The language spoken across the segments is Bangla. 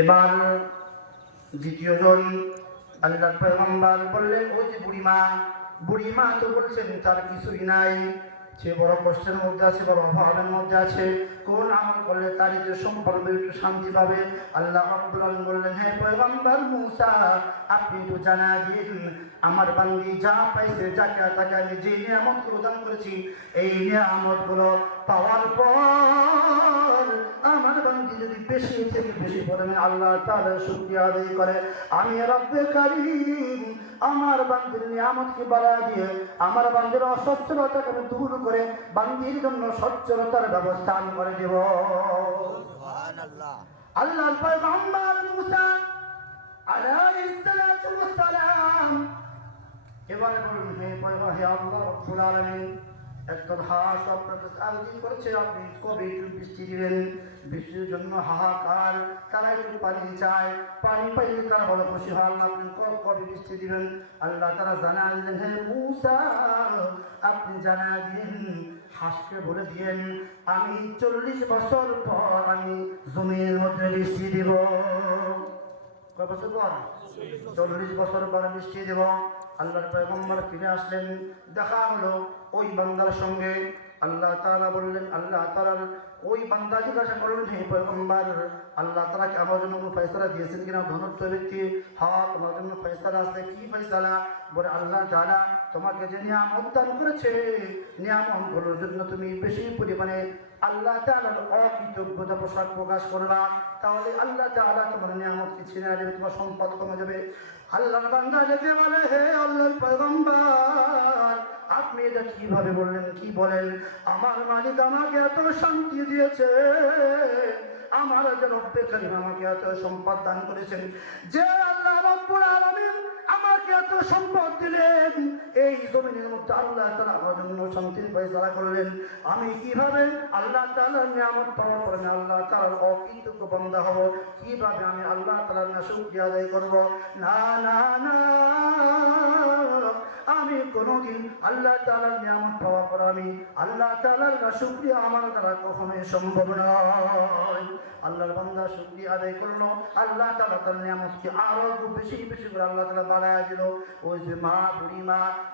এবার দ্বিতীয় জন আল্লাহর পয়গম্বর বললেন, ওই যে বুড়িমা তো বলছেন তার কিছুই নাই, সে বড় কষ্টের মধ্যে আছে, বড় অভাবের মধ্যে আছে, কোন আমল করলে তার যে সম্পর্কে একটু শান্তি পাবে। আল্লাহ রাব্বুল আলামিন বললেন, হে পয়গম্বর মুসা, আপনি তো জানা দিন আমার বান্দি যা পাইছে, যাকে তাকে আমি যে নিয়ামত প্রদান করেছি, এই নিয়ামতগুলো পাওয়ার পর আমার বান্দি যদি বেশি থেকে বেশি পরিমাণে আল্লাহ তাআলার শুকরিয়া আদায় করে, আমি রব্বে কারীম আমার বান্দির নিয়ামতকে বাড়ায় দিয়ে আমার বান্দির অসচ্ছলতাকে আমি দূর করে বান্দির জন্য সচ্ছলতার ব্যবস্থা আমি করে দেব। সুবহানাল্লাহ। আল্লাহর পয়গম্বর মুসা আলাইহিস সালাতু ওয়াস সালাম এবারে বলুন, হে পয়গম্বর, হে আল্লাহ রাব্বুল আলামিন, একটা হাস আপনাকে আরজি করেছে, আপনি কবে একটু বৃষ্টি দিবেন? বৃষ্টির জন্য হাহাকার, তারা একটু পানি চায়, পানি পাইলে তারা বলে খুশি হয়, আল্লাহ আপনি কবে বৃষ্টি দিবেন? আল্লাহ তারা জানা দিলেন, হে মুসা আপনি জানা দিন, হাসকে বলে দিয়েন আমি 40 বছর পর আমি জমির মধ্যে বৃষ্টি দিব। কয় বছর পর? 40 বছর পর বৃষ্টি দেব। আল্লাহর পয়গম্বর ফিরে আসলেন, দেখা হলো ওই বান্দার সঙ্গে। আল্লাহ তাআলা বললেন, আল্লাহ তাআলার ওই বান্দা জিজ্ঞাসা করলেন, হে পয়গম্বর, আল্লাহ তাআলা কি আমার জন্য কোনো ফয়সালা দিয়েছেন কিনা? ধনত্ব ব্যক্তি, হ্যাঁ তোমার জন্য ফয়সালা আছে। কি ফয়সালা? বলে আল্লাহ তাআলা তোমাকে যে নিয়ামত দান করেছে, নিয়ামতগুলোর জন্য তুমি বেশি পরিমাণে আল্লাহ তাআলার অকৃতজ্ঞতা প্রকাশ করবা, তাহলে আল্লাহ তাআলা তোমার নিয়ামতকে ছিনে নেবে, তোমার সম্পদ কমে যাবে। আল্লাহর বান্দা ডেকে বলে, হে আল্লাহর পয়গম্বর, আপনি এটা কিভাবে বললেন? কি বলেন? আমার মালিক আমাকে এত শান্তি দিয়েছে, আমার যে রব্বে কারীম আমাকে এত সম্পদ দান করেছেন, যে আল্লাহ রাব্বুল আলামিন আমাকে এত সম্পদ দিলেন, এই জমিনের মধ্যে আল্লাহ তাআলা আমার জন্য শান্তির ফয়সালা করলেন, আমি কিভাবে আল্লাহ তাআলার নিয়ামত পাওয়ার পরে আল্লাহ তাআলার অকৃতজ্ঞ বান্দা হব? কিভাবে আমি আল্লাহ তাআলার শুকরিয়া আদায় করব? না না না, আমি কোনোদিন আল্লাহ তাআলার নিয়ামত পাওয়ার পর আমি আল্লাহ তাআলার শুকরিয়া আমার দ্বারা কখনোই সম্ভব নয়। আল্লাহর বান্দা শুকরিয়া আদায় করলো, আল্লাহ তাআলা তার নিয়ামতকে আরো বেশি বেশি করে আল্লাহ তাআলা বাড়ায় দিল। ওই যে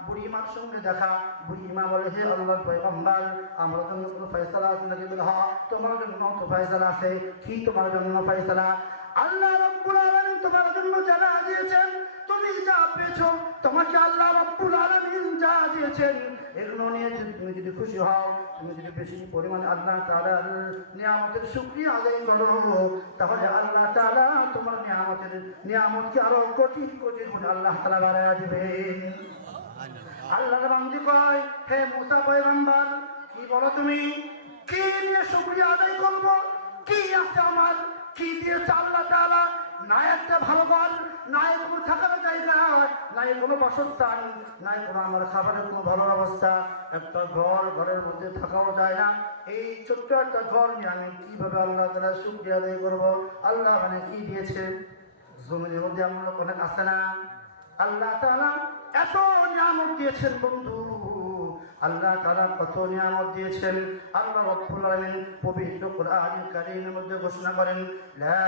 বুড়িমার সঙ্গে দেখা, বুড়িমা বলে, হে আল্লাহর পয়গম্বর, আমার জন্য কোনো ফয়সালা আছে নাকি? বলে হ্যাঁ তোমার জন্য তো ফয়সালা আছে। কি তোমার জন্য ফয়সালা? আল্লাহ রাব্বুল আলামিন তোমার জন্য জানা দিয়েছেন, তুমি যা পেয়েছো, তোমাকে আল্লাহ রাব্বুল আলামিন যা দিয়েছেন, এগুলো নিয়ে তুমি যদি খুশি হও, তুমি যদি বেশি পরিমাণে আল্লাহ তাআলার নিয়ামতের শুকরিয়া আদায় করো, তাহলে আল্লাহ তাআলা তোমার নিয়ামতকে আরো কোটি কোটি গুণ আল্লাহ তাআলা বাড়ায়া দিবেন। আল্লাহর বান্দী কয়, হে মুসা পয়গম্বর, কি বলো তুমি? কি নিয়ে শুকরিয়া আদায় করব? কি আছে আমার? কি দিয়েছে আল্লাহ তাআলা? না একটা ভালো ঘর, নাই কোনো থাকার জায়গা, নাই কোনো বাসস্থান, নাই কোনো আমার খাবারের কোনো ভালো ব্যবস্থা, একটা ঘরের মধ্যে থাকাও যায় না। এই ছোট্ট একটা ঘর নিয়ে আমি কিভাবে আল্লাহ তাআলা শুকরিয়া আদায় করব? আল্লাহ মানে কি দিয়েছে? জমিনের মধ্যে আমরা অনেক আছে না, আল্লাহ তাআলা এত নিয়ামত দিয়েছেন বন্ধু, আল্লাহ তাআলা কত নিয়ামত দিয়েছেন। আল্লাহ রাব্বুল আলামিন পবিত্র কোরআনুল কারীমের মধ্যে ঘোষণা করেন, লা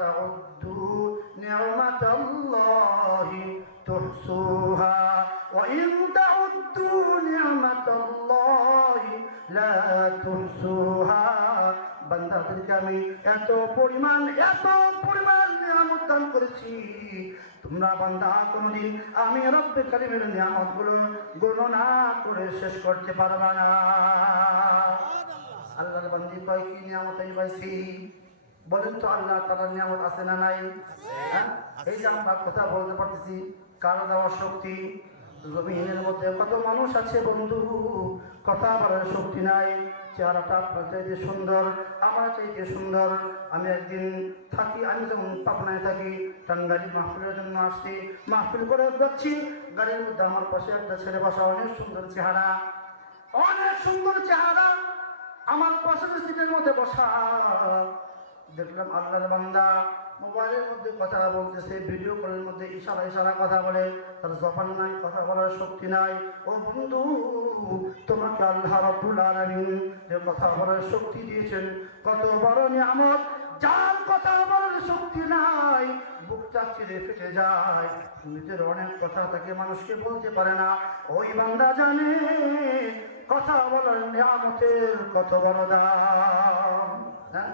তাউদ্দু নি'মাতাল্লাহি তুহসুহা ওয়া ইন তাউদ্দু নি'মাতাল্লাহি লা তুহসুহা। বান্দাদেরকে আমি এত পরিমাণ নিয়ামত দান করেছি, তোমরা বান্দা কোনোদিন আমি রব্বে কারীমের নিয়ামতগুলো গণনা করে শেষ করতে পারবা না। আল্লাহর বান্দী কয়, কি নিয়ামত আমি পাইছি? বলেন তো, আল্লাহ তাআলার নিয়ামত আছে না নাই? হ্যাঁ, এই যে আমরা কথা বলতে পারতেছি, কারো দেওয়ার শক্তি। জমিনের মধ্যে কত মানুষ আছে বন্ধু, কথা বলার শক্তি নাই, চেহারাটা আপনার চাইতে সুন্দর, আমার চাইতে সুন্দর। আমি একদিন আমি যখন পাবনায় থাকি, টাঙ্গাইল মাহফিলের জন্য আসছি, মাহফিল করে যাচ্ছি, গাড়ির মধ্যে আমার পাশে একটা ছেলে বসা, অনেক সুন্দর চেহারা, আমার পাশের সিটের মধ্যে বসা। দেখলাম আল্লাহর বান্দা মোবাইলের মধ্যে কথা বলতেছে, ভিডিও কলের মধ্যে ইশারা ইশারা কথা বলে, তার জবান নাই, কথা বলার শক্তি নাই। ও বন্ধু, তোমাকে আল্লাহ রাব্বুল আলামিন যে কথা বলার শক্তি দিয়েছেন, কত বড় নিয়ামত! যার কথা বলার শক্তি নাই, বুকটা চিরে ফেটে যায়, নিজের অনেক কথা তাকে মানুষকে বলতে পারে না, ওই বান্দা জানে কথা বলার নিয়ামতের কত বড় দাম। হ্যাঁ,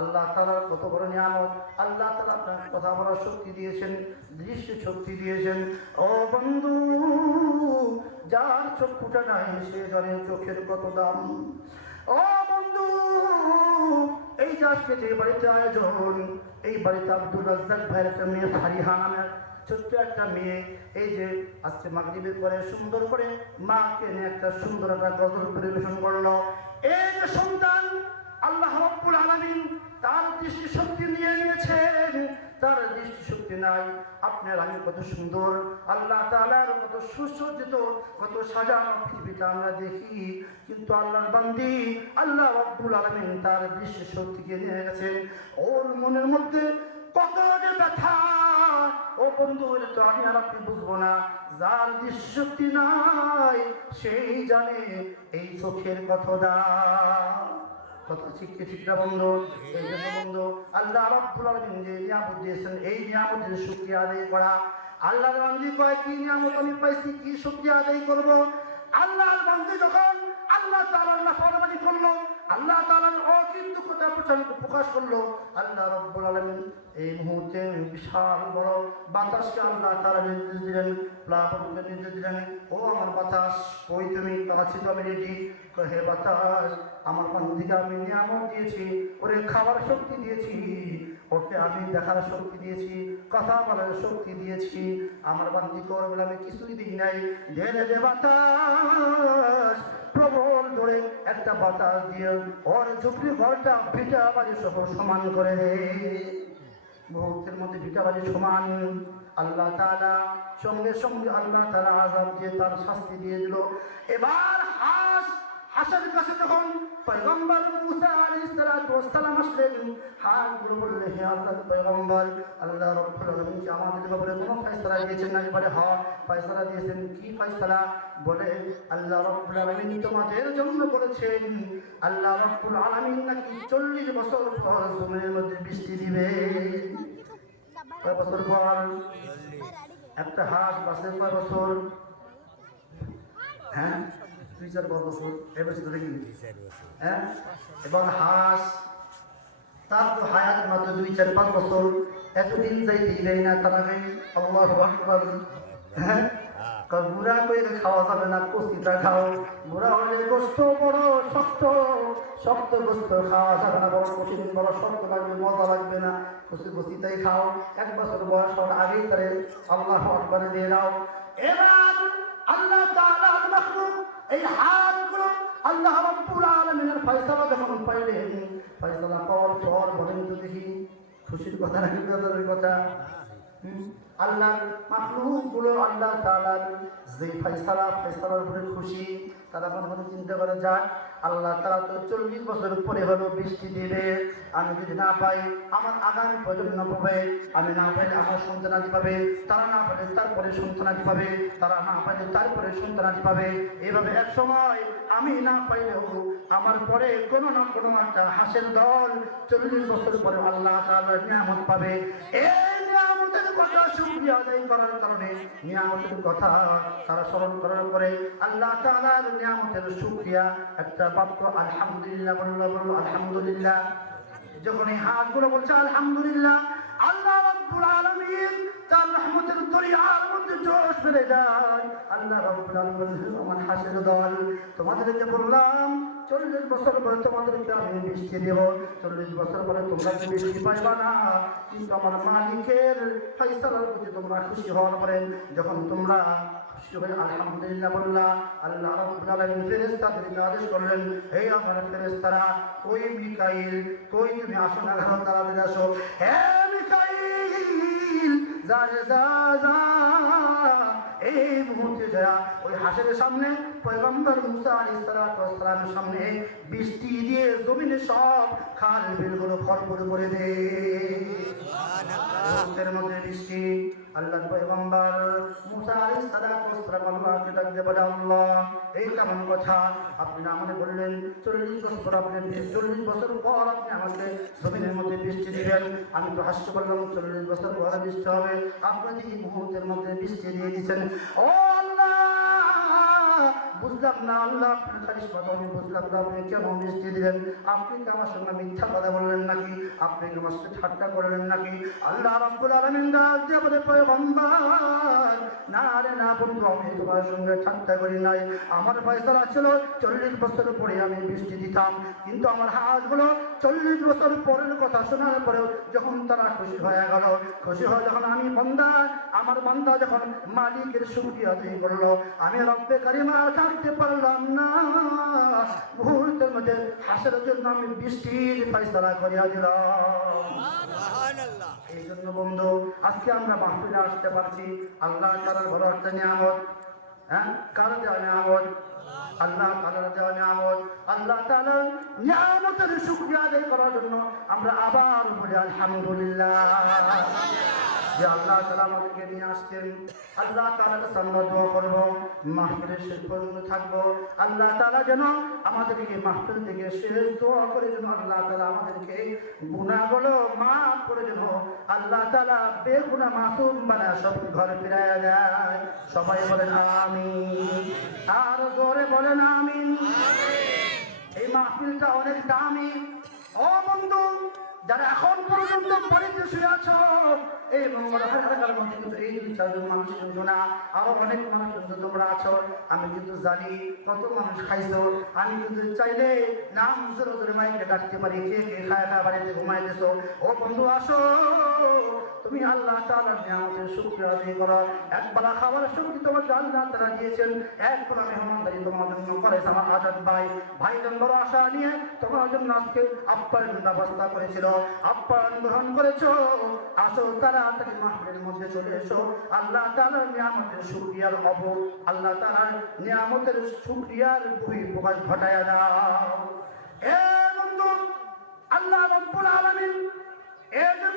আল্লাহ তাআলার কত বড় নিয়ামত! আল্লাহ তাআলা আপনাকে কথা বলার শক্তি দিয়েছেন, দৃশ্য শক্তি দিয়েছেন। ও বন্ধু, যার চক্ষুটা নাই সে জানে চোখের কত দাম। ও বন্ধু, এই যে আজকে যে বাড়িতে আয়োজন, এই বাড়িতে আব্দুর রাজ্জাক ভাইয়ের একটা মেয়ে ফারিহা নামের ছোট্ট একটা মেয়ে, এই যে আজকে মাগরিবের পরে সুন্দর করে মাকে নিয়ে একটা সুন্দর একটা গজল পরিবেশন করলো। এই যে সন্তান, আল্লাহ রাব্বুল আলামিন তার দৃষ্টিশক্তি নিয়ে নিয়েছেন, তার দৃষ্টিশক্তি নাই। আপনার আমি কত সুন্দর, আল্লাহ তাআলার কত সুসজ্জিত, কত সাজানো পৃথিবীটা আমরা দেখি, কিন্তু আল্লাহর বান্দি আল্লাহ রাব্বুল আলামিন তার দৃষ্টিশক্তিকে নিয়ে গেছেন। ওর মনের মধ্যে কত যে ব্যথা! ও বন্ধু, এটা তো আমি আর আপনি বুঝবো না। যার দৃষ্টিশক্তি নাই সেই জানে এই চোখের কথা। কথা ঠিক না বন্ধু? এই জন্য বন্ধু, আল্লাহ রাব্বুল আলামিন যে নিয়ামত দিয়েছেন, এই নিয়ামতের শুকরিয়া আদায় করা। আল্লাহর বান্দি কয়, কি নিয়ামত আমি পাইছি, কি শুকরিয়া আদায় করব? আল্লাহর বান্দি যখন আল্লাহ তাআলার নাফরমানি করলো, আল্লাহ তাআলার অকৃতজ্ঞতা প্রকাশ করলো, আল্লাহ রাব্বুল আলামিন এই মুহূর্তে বিশাল বড় বাতাসকে আল্লাহ তাআলা নির্দেশ দিলেন, প্লাবনকে নির্দেশ দিলেন, ও আমার বাতাস কই তুমি? কাছে তো আমি রেডি। হে বাতাস, আমার বান্দিকে আমি নিয়ামত দিয়েছি, ওরে খাবার শক্তি দিয়েছি, ওকে আমি দেখার শক্তি দিয়েছি, কথা বলার শক্তি দিয়েছি, আমার বান্দিকে ওর বলে আমি কিছুই দিই নাই। ধীরে ধীরে বাতাস প্রবল জোরে একটা বাতাস দিয়ে ওর ঝুপড়ি ঘরটা ভিটা বাড়ি সহ সমান করে দেয়। মুহূর্তের মধ্যে ভিটা বাড়ি সমান। আল্লাহ তাআলা সঙ্গে সঙ্গে আল্লাহ তাআলা আযাব দিয়ে তার শাস্তি দিয়ে দিল। এবার হাসের কাছে যখন পয়গম্বর মুসা আলাইহিস সালাতু ওয়াস সালাম আসলেন, হাতগুলো বললে, হে আল্লাহর পয়গম্বর, আল্লাহ রাব্বুল আলামিন কি আমাদের ব্যাপারে কোনো ফয়সালা দিয়েছেন না? এবারে হ্যাঁ, ফয়সালা দিয়েছেন। কি ফয়সালা? বলে, আল্লাহ রাব্বুল আলামিন তোমাদের জন্য বলেছেন, আল্লাহ রাব্বুল আলামিন নাকি 40 বছর পর জমিনের মধ্যে বৃষ্টি দিবে। কয় বছর পর? একটা হাঁস বাঁচে কয় বছর? হ্যাঁ, 2-4 বছর। এবার সেটা দেখি, হ্যাঁ, এবং হাঁস তার তো হায়াত মাত্র 2-4-5 বছর। এতদিন যাইতেই দেয় না তারা। আল্লাহু আকবার। হ্যাঁ, বুড়া করে খাওয়া যাবে না, কচিটা খাও। বুড়া হলে গোস্ত বড় শক্ত, শক্ত গোস্ত খাওয়া যাবে না, বড় কঠিন বড় শক্ত লাগবে, মজা লাগবে না, কচিটাই খাও। 1 বছর বয়স হওয়ার আগেই তারে আল্লাহু আকবার দিয়ে দাও। এবার আল্লাহ তাআলার মাখলুক এই হাতগুলো আল্লাহ রাব্বুল আলামিনের ফয়সালা যখন পাইলেন, ফয়সালা পাওয়ার পর বলেন তো দেখি, খুশির কথা নাকি বেদনার কথা? আল্লাহর মাখলুকগুলো আল্লাহ তাআলার যে ফয়সালার উপরে খুশি, তারা মনে মনে চিন্তা করে, যাক আল্লাহ তাআলা তো 40 বছর পরে হলো বৃষ্টি দিবে, আমি যদি না পাই আমার আগামী প্রজন্ম পাবে, আমি না পাইলে আমার সন্তানাদি পাবে, তারা না পাইলে তারপরে সন্তানাদি পাবে, তারা না পাইলে তারপরে সন্তানাদি পাবে। এইভাবে এক সময় আমি না পাইলেও আমার পরে কোনো না কোনো একটা হাঁসের দল 40 বছর পরে আল্লাহ তাআলার নিয়ামত পাবে। এই নিয়ামতের কথা শুকরিয়া আদায় করার কারণে, নিয়ামতের কথা তারা স্মরণ করার পরে আল্লাহ তাআলার নিয়ামতের শুকরিয়া একটা বাক্য আলহামদুলিল্লাহ বলল, আলহামদুলিল্লাহ। যখন এই হাতগুলো বলছে আলহামদুলিল্লাহ, আল্লাহ রাব্বুল আলামিন তার রহমতের দরিয়ার মধ্যে জোশ ফেলে যায়। আল্লাহ রাব্বুল আলামিন, আমার হাসের দল, তোমাদেরকে বললাম 40 বছর পরে তোমাদেরকে আমি বৃষ্টি দেব, 40 বছর পরে তোমরা বৃষ্টি পাইবা না, কিন্তু আমার মালিকের ফয়সালার প্রতি তোমরা খুশি হওয়ার পরে যখন তোমরা খুশি হয়ে আলহামদুলিল্লাহ বললা, আল্লাহ রাব্বুল আলামিন ফেরেশতাদেরকে আদেশ করলেন, হে আমার ফেরেশতারা, কই মিকাইল, কই তুমি আসো না, ঘর তাড়াতাড়ি আসো। হে মিকাইল, যা এই মুহূর্তে যা ওই হাসের সামনে পয়গম্বর মুসা আলাইহিস সালামের সামনে বৃষ্টি দিয়ে জমিনে সব খাল বিলগুলো ভরপুর করে দেয়। মুহূর্তের মধ্যে বৃষ্টি। আল্লাহর পয়গম্বর মুসা আলাইহিস সালাম আল্লাহকে ডাকতে বলে, আল্লাহ এই কেমন কথা, আপনি আমাকে বললেন 40 বছর পর আপনি 40 বছর পর আপনি আমাকে জমিনের মধ্যে বৃষ্টি দিবেন। আমি তো হাসতে বললাম 40 বছর পর বৃষ্টি হবে, আপনি এই মুহূর্তের মধ্যে বৃষ্টি দিয়ে দিচ্ছেন। ও আল্লাহ, বুঝলাম না আল্লাহ, আপনার কারিশমা আমি বুঝলাম না, আপনি কেমন বৃষ্টি দিলেন? আপনি কি আমার সঙ্গে মিথ্যা কথা বললেন নাকি? আপনি কি আমার সাথে ঠাট্টা করলেন নাকি? আল্লাহ রাব্বুল আলামিন ডাক দিয়ে বলে, পয়গম্বর না রে না বন্ধু, আমি তোমার সঙ্গে ঠাট্টা করি নাই। আমার ফয়সালা ছিল 40 বছর পরে আমি বৃষ্টি দিতাম, কিন্তু আমার হাতগুলো 40 বছর পরের কথা শোনার পরেও যখন তারা খুশি হয়ে গেল, খুশি হয়ে যখন আমি বান্দা, আমার বান্দা যখন মালিকের শুকরিয়া আদায় করলো, আমি রব্বে কারিম আর থাকতে পারলাম না। মুহূর্তের মধ্যে হাসরের জন্য আমি বৃষ্টির ফয়সালা করিয়া দিলাম। এই জন্য বন্ধু, আজকে আমরা মাহফিলে আসতে পারছি, আল্লাহ তাআলার বড় একটা নিয়ামত। হ্যাঁ, কার দেওয়া নিয়ামত? আল্লাহ তাআলার দেওয়া নিয়ামত। আল্লাহ তাআলার নিয়ামতের শুকরিয়া আদায় করার জন্য আমরা আবার বলি আলহামদুলিল্লাহ যে আল্লাহ তাআলা আমাদেরকে নিয়ে আসছেন। আল্লাহ তাআলার কাছে আমরা দোয়া করব, মাহফিলের শেষ পর্যন্ত থাকবো। আল্লাহ তাআলা যেন আমাদেরকে মাহফিল থেকে শেষ দোয়া করে যেন আল্লাহ তাআলা আমাদেরকে গুনাহগুলো মাফ করে যেন আল্লাহ তাআলা বেগুনাহ মাসুম বানায় সব ঘরে ফিরাইয়া দেয়। সবাই বলেন আমিন, আর জোরে বলেন আমিন। এই মাহফিলটা অনেক দামি। ও বন্ধু, যারা এখন পর্যন্ত বাড়িতে শুয়ে আছো, এই মঙ্গল হাজার মধ্যে কিন্তু এই 2-4 মানুষ কিন্তু না, আরো অনেক মানুষ কিন্তু তোমরা আছো। আমি কিন্তু জানি কত মানুষ খাইছো। আমি কিন্তু চাইলে নাম জোরে জোরে মাইকে ডাকতে পারি, কে কে খায় না বাড়িতে ঘুমাইতেছো। ও বন্ধু আসো, তুমি আল্লাহ তাআলার নিয়ামতের শুকরিয়া আদায় করো। একবার খাবার শক্তি তোমাকে আল্লাহ তাআলা দিয়েছেন, একবার মেহমানদারি তোমার জন্য করেছে আমার আজাদ ভাই। ভাইজান বড় আশা নিয়ে তোমার জন্য আজকে আপ্যায়ন ব্যবস্থা করেছিল, আপ্যায়ন গ্রহণ করেছো। আসো তাড়াতাড়ি মাহফিলের মধ্যে চলে এসো। আল্লাহ তাআলার নিয়ামতের শুকরিয়ার আল্লাহ তাআলার নিয়ামতের শুকরিয়ার বহিঃপ্রকাশ ঘটায়া দাও। এ বন্ধু, আল্লাহ রাব্বুল আলামিন এই যে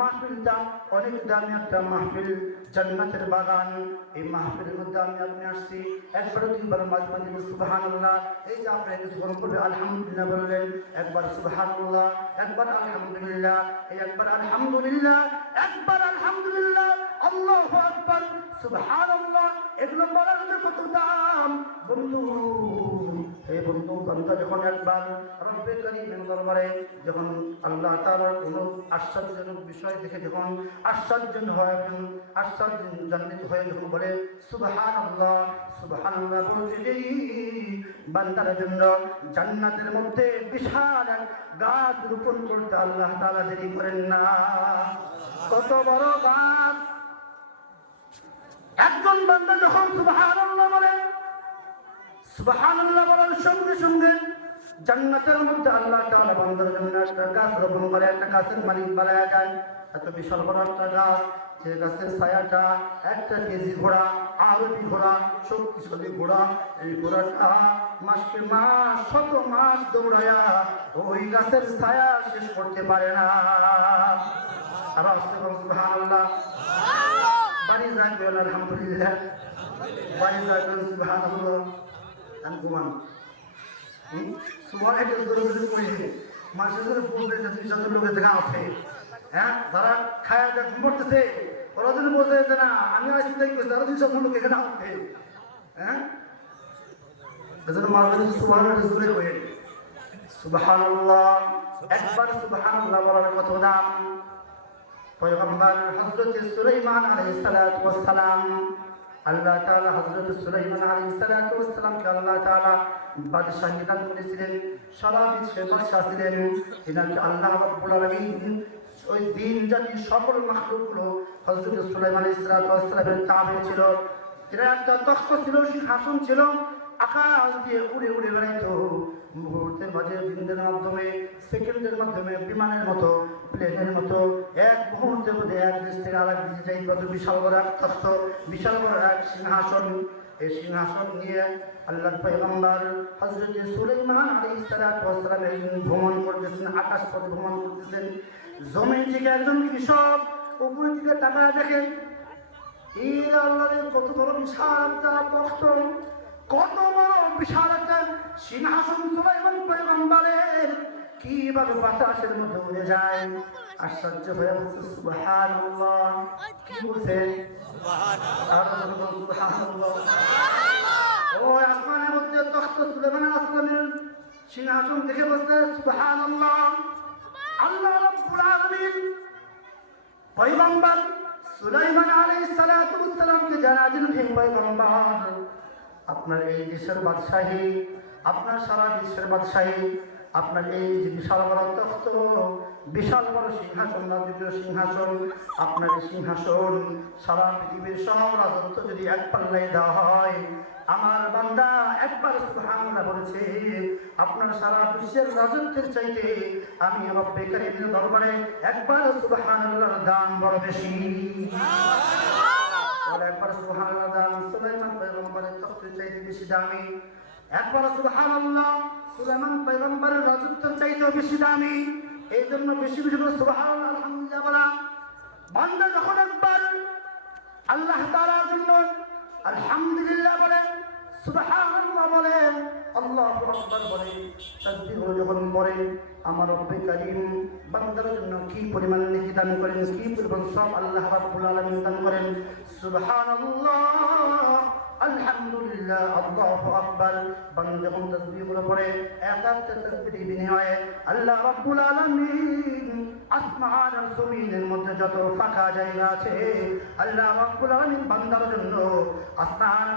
মাহফিলটা অনেক দামি একটা মাহফিল, জান্নাতের বাগান। এই মাহফিলের মধ্যে আপনি আসছি, একবার 2বার মাঝে মাঝে সুবহানাল্লাহ। এই যে আপনারা কিছুক্ষণ পূর্বে আলহামদুলিল্লাহ বললেন, একবার সুবহানাল্লাহ, একবার আলহামদুলিল্লাহ, এই একবার আলহামদুলিল্লাহ, একবার আলহামদুলিল্লাহ, আল্লাহু আকবার, সুবহানাল্লাহ, এগুলো বলার কত দাম বন্ধু। এই বন্ধু, বান্দা যখন একবার রব্বে কারীমের দরবারে যখন আল্লাহ তাআলার কোনো আশ্চর্যজনক বিষয় দেখে যখন আশ্চর্যান্বিত হয়ে যখন বলে সুবহানাল্লাহ, সুবহানাল্লাহ বলতে দেরি বান্দার জন্য জান্নাতের মধ্যে বিশাল এক গাছ রোপণ করতে আল্লাহ তাআলা দেরি করেন না। কত বড় গাছ! একজন বান্দা যখন সুবহানাল্লাহ বলে, সুবহানাল্লাহ বলার সঙ্গে সঙ্গে জান্নাতের মধ্যে আল্লাহ তাআলা বান্দার জন্য একটা গাছ রোপণ করে, একটা গাছের মালিক বানায়া যায়। এত বিশাল বড় একটা গাছ, যে গাছের ছায়াটা একটা কেজি ঘোড়া, আরবি ঘোড়া, শক্তিশালী ঘোড়া। এই ঘোড়াটা মাসকে মাস, শত মাস দৌড়ায়া ওই গাছের ছায়া শেষ করতে পারে না। আর আসতে সুবহানাল্লাহ, বাড়ি যায় আলহামদুলিল্লাহ, বাড়ি যায় সুবহানাল্লাহ। আমি ঘুমান সুবহান একটা দূরে দূরে করে মানুষের বলতে যে 200 লোকের দেখা আছে। হ্যাঁ, যারা খায়া দেখ মরতেছে, ওরা যদি বলতে যে না আমি আসছি দেখতেছি, তারা 200 লোক এখানে আছে। হ্যাঁ, এজন্য মানুষ সুবহান দূরে করে সুবহানাল্লাহ, একবার সুবহানাল্লাহ বলার কত দাম। পয়গম্বর হযরত সুলাইমান আলাইহিস সালাতু ওয়াস সালাম, আল্লাহ তাআলা হযরত সুলাইমান আলাইহিস সালাতু ওয়াস সালামকে আল্লাহ তাআলা বাদশাহী দান করেছিলেন, সারা বিশ্বের বাদশা ছিলেন। তিনাকে আল্লাহ রাব্বুল আলামিন ওই দিন জাতি সকল মাখলুকগুলো হযরত সুলাইমান আলাইহিস সালাতু ওয়াস সালামের তাবে ছিল। এরা একটা তখ্ত ছিল, সিংহাসন ছিল, আকাশ দিয়ে উড়ে উড়ে বেড়াইতো। মুহূর্তের মাঝে দিনের মাধ্যমে, সেকেন্ডের মাধ্যমে, বিমানের মতো, প্লেনের মতো এক মুহূর্তের মধ্যে এক দেশ থেকে আরেক দেশে যাই। কত বিশাল বড় এক তখ্ত, বিশাল বড় এক সিংহাসন। এই সিংহাসন নিয়ে আল্লাহর পয়গম্বর হযরত সুলাইমান আলাইহিস সালাতু ওয়াস সালাম একদিন ভ্রমণ করতেছেন, আকাশ পথে ভ্রমণ করতেছেন। জমিন থেকে একজন কৃষক উপরের দিকে তাকায় দেখেন, এই আল্লাহর কত বড় বিশাল একটা তখ্ত, কত বড় বিশাল একটা সিংহাসন সুলাইমান পয়গম্বরের কিভাবে বাতাসের মধ্যে উড়ে যায়। আশ্চর্য হয়ে বলছে সুবহানাল্লাহ। কি বলছে? সুবহানাল্লাহ। ও আসমানের মধ্যে তখ্ত সুলাইমান আসমানের সিংহাসন দেখে বলছে সুবহানাল্লাহ। আল্লাহ রাব্বুল আলামিন পয়গম্বর সুলাইমান আলাইহিস সালাতু ওয়াস সালামকে জানালেন, হে পয়গম্বর, আপনার এই দেশের বাদশাহী, আপনার সারা বিশ্বের বাদশাহী, আপনার এই যে বিশাল বড় তখ্ত, বিশাল বড় সিংহাসন, রাজকীয় সিংহাসন, আপনার এই সিংহাসন সারা পৃথিবীর সব রাজত্ব যদি এক পাল্লায় দেওয়া হয়, আমার বান্দা একবার সুবহানাল্লাহ বলেছে, আপনার সারা বিশ্বের রাজত্বের চাইতে আমি রব্বে কারীমের দরবারে একবার সুবহানাল্লাহর দাম বড় বেশি। একবার সুবহানাল্লাহ দাম সুলাইমান পয়গম্বরের তখ্তের চাইতে বেশি দামি। একবার সুবহানাল্লাহ সুলাইমান পয়গম্বরের রাজত্বের চাইতেও বেশি দামি। এই জন্য বেশি বেশি করে সুবহানাল্লাহ আলহামদুলিল্লাহ বলা। বান্দা যখন একবার আল্লাহ তাআলার জন্য আলহামদুলিল্লাহ বলে, সুবহানাল্লাহ বলে, আল্লাহু আকবার বলে, তাসবিহ যখন পড়ে, আমার রব্বে কারীম বান্দার জন্য কি পরিমাণ নেকি দান করেন, কি পরিমাণ সব আল্লাহ রাব্বুল আলামিন দান করেন। সুবহানাল্লাহ, আলহামদুলিল্লাহ, আল্লাহু আকবার। বান্দা যখন তাসবিহগুলো পড়ে, এক একটা তাসবিহের বিনিময়ে আল্লাহ রাব্বুল আলামিন আসমান আর জমিনের মধ্যে যত ফাঁকা জায়গা আছে, আল্লাহ রাব্বুল আলামিন বান্দার জন্য আসমান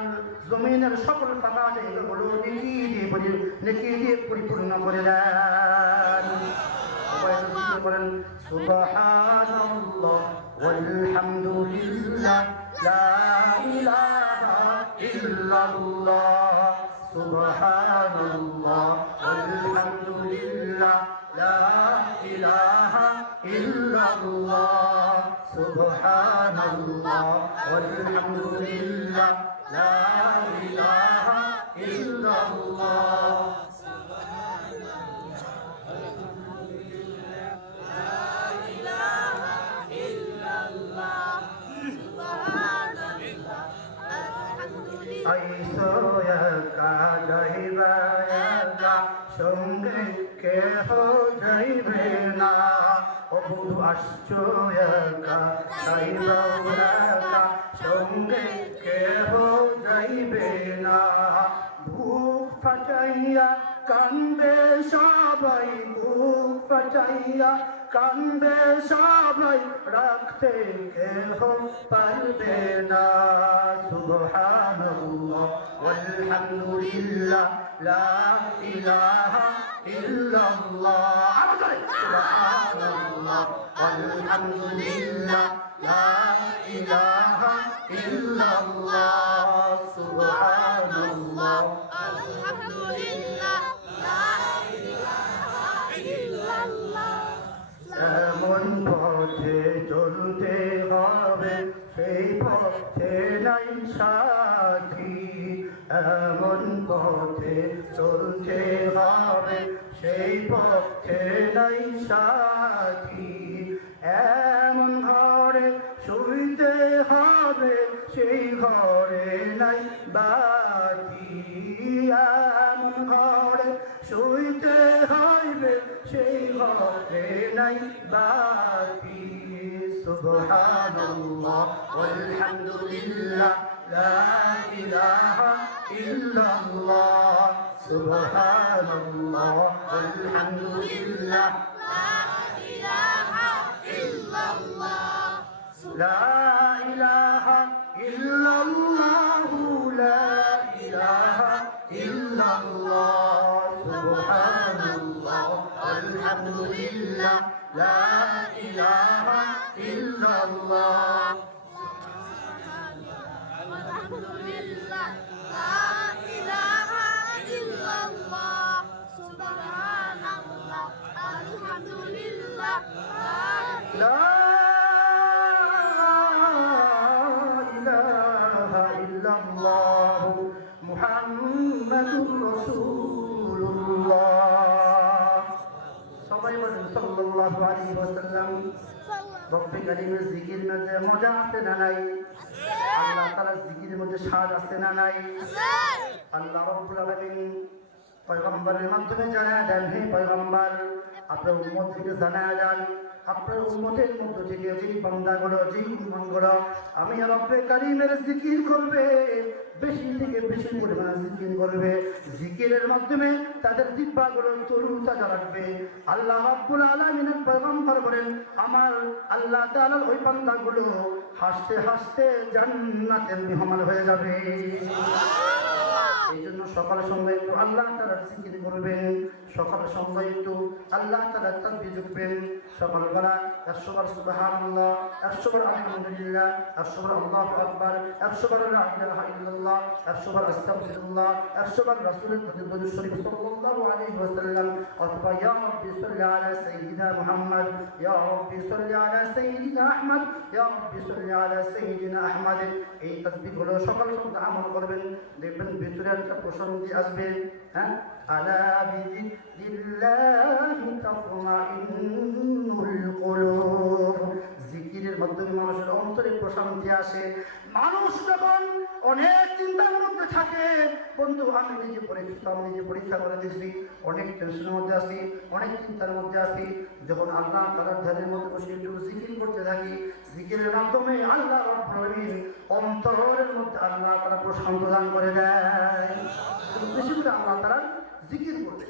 জমিনের সকল ফাঁকা জায়গাগুলো নেকি দিয়ে পরিপূর্ণ করে দেন। বলেন সুবহানাল্লাহ ওয়ালহামদুলিল্লাহ লা ইলাহা ইল্লাল্লাহ। সুবহানাল্লাহ ওয়ালহামদুলিল্লাহ লা ইলাহা ইল্লাল্লাহ। সুবহানাল্লাহ ওয়ালহামদুলিল্লাহ লা ইলাহা ইল্লাল্লাহ। সঙ্গে কেহ যাইবে না, ও বধু আসছো একা যাইবা সঙ্গে কেহ যাইবে না। বুক ফাটাইয়া কান্দে সবাই, বুক ফাটাইয়া কান্দে সবাই, রাখতে কেহ পারবে না। সুবহানাল্লাহ ওয়ালহামদুলিল্লাহ লা ইলাহা ইল্লাল্লাহ। সুবহানাল্লাহ ওয়ালহামদুলিল্লাহ লা ইলাহা ইল্লাল্লাহ। সুবহানাল্লাহ আলহামদুলিল্লাহ লা ইলাহা ইল্লাল্লাহ। এমন পথে চলতে হবে সেই পথে নাই সাথী, এমন পথে চলতে হবে সেই পথে নাই সাথী। এমন ঘরে শুইতে হবে সেই ঘরে নাই বাতি, এমন ঘরে শুইতে হইবে সেই ঘরে নাই বাতি। সুবহানাল্লাহ ওয়ালহামদুলিল্লাহ লা ইলাহা ইল্লাল্লাহ। সুবহানাল্লাহ ওয়ালহামদুলিল্লাহ লা ইলাহা ইল্লাল্লাহ। লা ইলাহা ইল্লাল্লাহ লা ইলাহা ইল্লাল্লাহ। সুবহানাল্লাহ ওয়ালহামদুলিল্লাহ লা ইলাহা ইল্লাল্লাহ। আলহামদুলিল্লাহ লা ইলাহা ইল্লাল্লাহ। সুবহানাল্লাহ আলহামদুলিল্লাহ লা ইলাহা ইল্লাল্লাহ। সাল্লাল্লাহু আলাইহি ওয়াসাল্লাম রব্বে কারীমের জিকির মধ্যে মজা আছে না নাই? আল্লাহ তাআলার জিকিরের মধ্যে স্বাদ আছে না নাই? আল্লাহ রাব্বুল আলামিন পয়গম্বরের মাধ্যমে জানায় দেন, হে পয়গম্বর আপনার উম্মতকে জানায় দেন আপনার উম্মতের মধ্য থেকে যে বান্দাগুলো যে উম্মতগুলো আমি রব্বে কারীমের জিকির করবে, বেশি থেকে বেশি পরিমাণে জিকির করবে, জিকিরের মাধ্যমে তাদের জিহ্বাগুলো তরুতাজা রাখবে। আল্লাহ রাব্বুল আলামিনের পয়গম্বর বলেন আমার আল্লাহ তাআলার ওই বান্দাগুলো হাসতে হাসতে জান্নাতের মেহমান হয়ে যাবে। এই জন্য সকাল সন্ধ্যা একটু আল্লাহ তাআলার জিকির করবেন, সকাল সন্ধ্যা একটু আল্লাহ তাআলার তাসবিহ জপবেন। সকালবেলা 100 বার সুবহানাল্লাহ, 100 বার আলহামদুলিল্লাহ, 100 বার আল্লাহু আকবার, 100 বার লা ইলাহা ইল্লাল্লাহ, 100 বার আস্তাগফিরুল্লাহ, 100 বার রাসূলের প্রতি দরুদ শরীফ সাল্লাল্লাহু আলাইহি ওয়াসাল্লাম, অথবা ইয়া রাব্বি সাল্লি আলা সাইয়্যিদিনা মুহাম্মদ, ইয়া রাব্বি সাল্লি আলা সাইয়্যিদিনা আহমদ, ইয়া রাব্বি সাল্লি আলা সাইয়্যিদিনা আহমদ। এই তাসবিহগুলো সকাল সন্ধ্যা আমল করবেন, দেখবেন ভিতরে একটা প্রশান্তি আসবে। হ্যাঁ, আলা বিযিকরিল্লাহি তাতমাইন্নুল কুলুব। জিকিরের মাধ্যমে মানুষের অন্তরে প্রশান্তি আসে। মানুষ যখন অনেক চিন্তার মধ্যে থাকে, বন্ধু আমি নিজে পরীক্ষা করে দিয়েছি, অনেক টেনশনের মধ্যে আছি, অনেক চিন্তার মধ্যে আছি, যখন আল্লাহ তাআলার ধ্যানের মধ্যে বসে একটু জিকির করতে থাকি, জিকিরের মাধ্যমে আল্লাহ রাব্বুল আলামিন অন্তরের মধ্যে আল্লাহ তাআলা প্রশান্তি দান করে দেয়। বেশি করে আল্লাহ তাআলা জিকির করবে।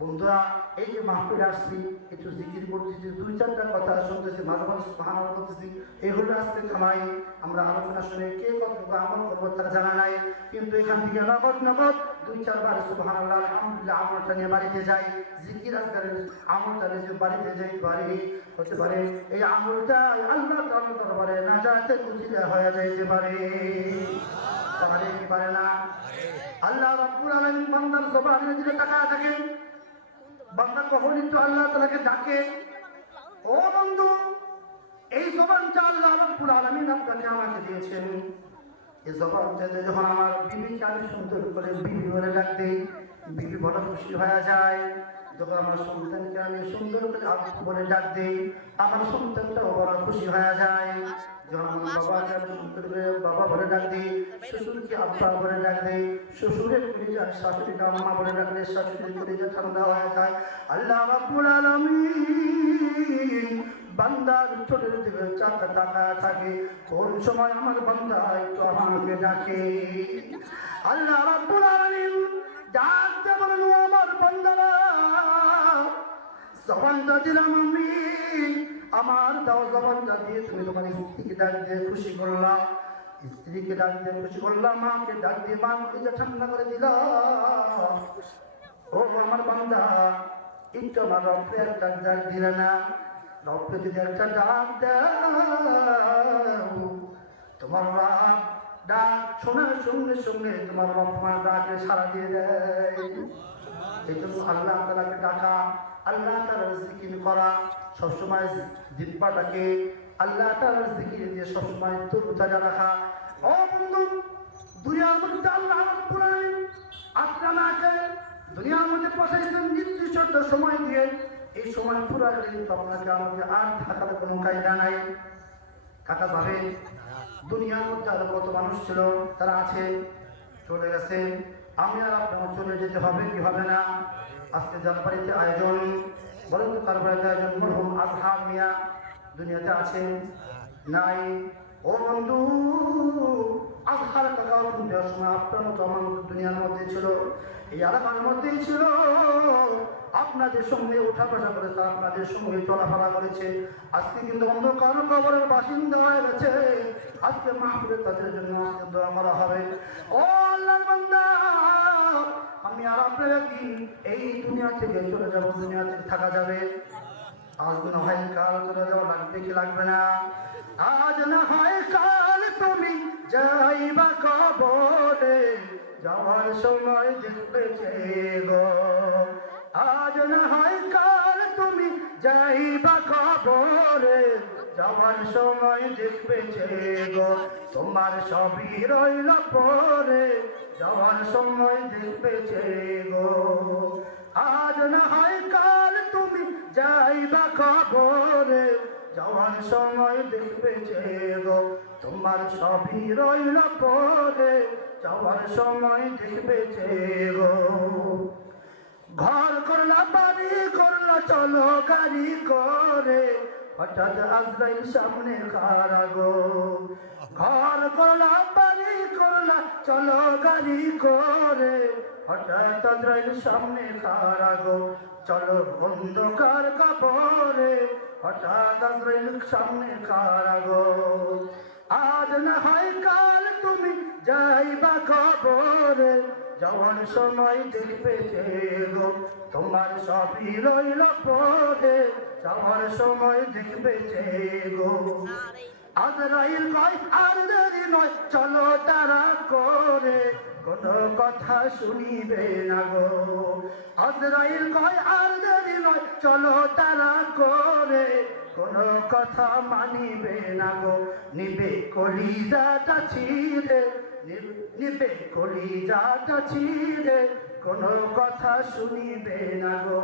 বন্ধুরা এই যে মাহফিলে আসছি, একটু জিকির করতেছি, 2-4টা কথা শুনতেছি, মাঝে মাঝে সুবহানাল্লাহ বলতেছি, এগুলো আজকে থামাই। আমরা আলোচনা শুনে কে কতটুকু আমল করবো তার জানা নাই, কিন্তু এখান থেকে নগদ 2-4 বার সুবহানাল্লাহ আলহামদুলিল্লাহ আমলটা নিয়ে বাড়িতে যাই, জিকির আজকালের আমলটা নিয়ে বাড়িতে যাই পারি, হতে পারে এই আমলটা আল্লাহ তাআলার দরবারে নাজাতের উসিলা হয়ে যাইতে পারে। পারে কি পারে না? আল্লাহ রাব্বুল আলামিন বান্দার জবানের দিকে তাকায় থাকেন, বান্দা কখন একটু আল্লাহ তাআলাকে ডাকে। ও বন্ধু, এই জবানটা আল্লাহ রাব্বুল আলামিন আপনাকে আমাকে দিয়েছেন। এই জবানটাতে যখন আমার বিবিকে আমি সুন্দর করে বিবি বলে ডাক দিই, বিবি বড় খুশি হয়ে যায়। যখন আমার সন্তানকে আমি সুন্দর করে আব্বু বলে ডাক দিই, আমার সন্তানটাও বড় খুশি হয়ে যায়। যখন আমার বাবাকে আমি সুন্দর করে বাবা বলে ডাক দিই, শ্বশুরকে আব্বা বলে ডাক দিই, শ্বশুরের কলিজা শাশুড়িকে আম্মা বলে ডাকলে শাশুড়ির কলিজা ঠান্ডা হয়ে যায়। আল্লাহ রাব্বুল আলামিন বান্দার চোখের দিকে তাকায় থাকে, কোন সময় আমার বান্দা একটু আমাকে ডাকে। আল্লাহ রাব্বুল আলামিন ডাক দিয়ে বলেন, আমার বান্দারা জবানটা দিলাম আমি, আমার দাও জবানটা দিয়ে তুমি তোমার স্ত্রীকে ডাক দিয়ে খুশি করলাম, স্ত্রীকে ডাক দিয়ে খুশি করলাম, মাকে ডাক দিয়ে মা কলিজা ঠান্ডা করে দিলাম। ও আমার বান্দা, একটু আমার রব্বে একটা ডাক দিলে না? রব্বে যদি একটা ডাক দাও, তোমার রব ডাক শোনার সঙ্গে সঙ্গে তোমার রব ডাকে সাড়া দিয়ে দেয়। এই জন্য আল্লাহ তাআলাকে ডাকা, আল্লাহ তাআলার জিকির করা, সবসময় জিহ্বাটাকে আল্লাহ তাআলার জিকির দিয়ে সবসময় তরতাজা রাখা। ও বন্ধু, দুনিয়ার মধ্যে আল্লাহ রাব্বুল আলামিন আপনাকে দুনিয়ার মধ্যে পাঠাইছেন নির্দিষ্ট একটা সময় দিয়ে। এই সময় পুরো কিন্তু আপনাকে আমাকে আর থাকার কোনো কায়দা নাই, থাকা যাবে। দুনিয়ার মধ্যে আরো কত মানুষ ছিল, তারা আছে, চলে গেছে। আমি আর আপনার চলে যেতে হবে কি হবে না? আজকে যার বাড়িতে আয়োজন, বলেন তো কার বাড়িতে আয়োজন? মরহুম আজহার মিয়া দুনিয়াতে আছে নাই? ও বন্ধু, আজহার কাকাও কিন্তু সময় আপনার মতো আমার মতো দুনিয়ার মধ্যে ছিল, এই এলাকার মধ্যেই ছিল, আপনাদের সঙ্গে উঠা বসা করেছে, আপনাদের সঙ্গে চলাফেরা করেছে। আজকে কিন্তু অন্ধকার কবরের বাসিন্দা হয়ে গেছে। আজকে মাহফিলে তাদের জন্য আজকে দোয়া করা হবে। ও আল্লাহর বান্দা, আমি আর আপনার একদিন এই দুনিয়া থেকে চলে যাব, দুনিয়া থেকে থাকা যাবে। আজ না হয় কাল চলে যাওয়া লাগবে কি লাগবে না? আজ না হয় কাল তুমি যাইবা কবরে, যাওয়ার সময় দেখবে গো। আজ না হয় কাল তুমি যাইবা কবরে, যাওয়ার সময় দেখবে গো। তোমার সবই রইল পরে, যাওয়ার সময় দেখবে গো। আজ না হয় কাল তুমি যাইবা কবরে যাওয়ার সময় দেখবে যে গো তোমার সবই রইল পরে যাওয়ার সময় দেখবে যে গো ঘর করলা বাড়ি করলা চলো গাড়ি করে হঠাৎ আজরাইল সামনে খাড়া গো ঘর করলা বাড়ি করলা চলো গাড়ি করে হঠাৎ আজরাইল সামনে খাড়া গো চলো অন্ধকার কবরে হঠাৎ আজরাইল সামনে খাড়া গো আজ না হয় কাল তুমি যাইবা কবরে যাওয়ার সময় দেখবে যে গো তোমার সবই রইল পরে যাওয়ার সময় দেখবে যে গো আজরাইল কয় আর দেরি নয় চলো তারা করে কোনো কথা শুনিবে না গো আজরাইল কয় আর দেরি নয় চলো তারা করে কোনো কথা মানিবে না গো নিবে কলিজাটা ছিঁড়ে নিবে কলিজাটা ছিঁড়ে কোনো কথা শুনিবে না গো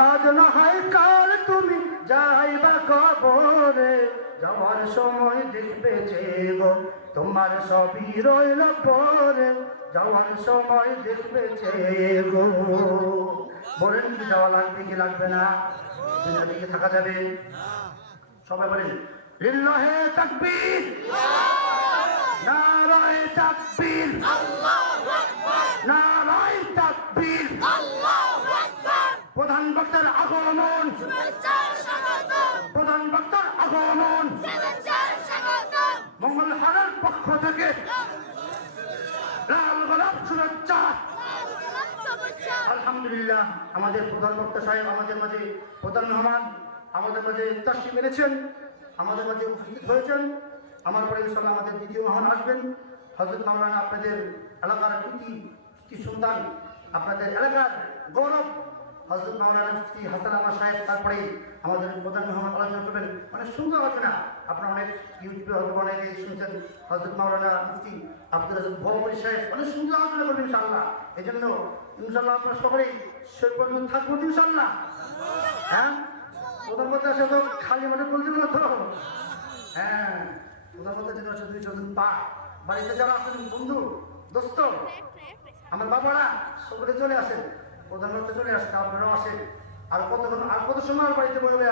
আজ না হয় কাল তুমি যাইবা কবরে যাওয়ার সময় দেখবে যে গো তোমার সবই রইল পরে যাওয়ার সময় দেখবে যে গো বলেন কি যাওয়া লাগবে কি লাগবে না দুনিয়া দিকে থাকা যাবে সবাই বলেন লিল্লাহে তাকবীর নারায়ে তাকবীর নারায়ে তাকবীর প্রধান বক্তার আগমন প্রধান বক্তার আগমন মঙ্গলহারের পক্ষ থেকে লাল গোলাপ শুভেচ্ছা আলহামদুলিল্লাহ আমাদের প্রধান বক্তা সাহেব আমাদের মাঝে প্রধান মেহমান আমাদের মাঝে তাশরিফ এনেছেন আমাদের মাঝে উপস্থিত হয়েছেন আমার পরে ইনশাআল্লাহ আমাদের দ্বিতীয় মেহমান আসবেন হযরত মাওলানা আপনাদের এলাকার কৃতি সন্তান আপনাদের এলাকার গৌরব হযরত মাওলানা মুফতি হাসান আহমদ সাহেব তারপরে আমাদের প্রধান মেহমান আলোচনা করবেন অনেক সুন্দর আলোচনা আপনারা অনেক ইউটিউবে হয়তো অনেকে শুনছেন হযরত মাওলানা মুফতি আব্দুল রাজ্জাক ভৌবরী সাহেব অনেক সুন্দর আলোচনা করবেন ইনশাআল্লাহ এই জন্য ইনশাআল্লাহ আপনারা সকলেই সেই পর্যন্ত থাকবো ইনশাআল্লাহ হ্যাঁ প্রধান কথা আসে তো খালি মাঠে বলতে না তো হ্যাঁ প্রধান কথা যেন আসে 2 জন পা বাড়িতে যারা আছেন বন্ধু দোস্ত আমার বাবারা সকলে চলে আসেন প্রধানমন্ত্রী চলে আসেন আপনারাও আসেন আর কত সময় আর বাড়িতে বলবে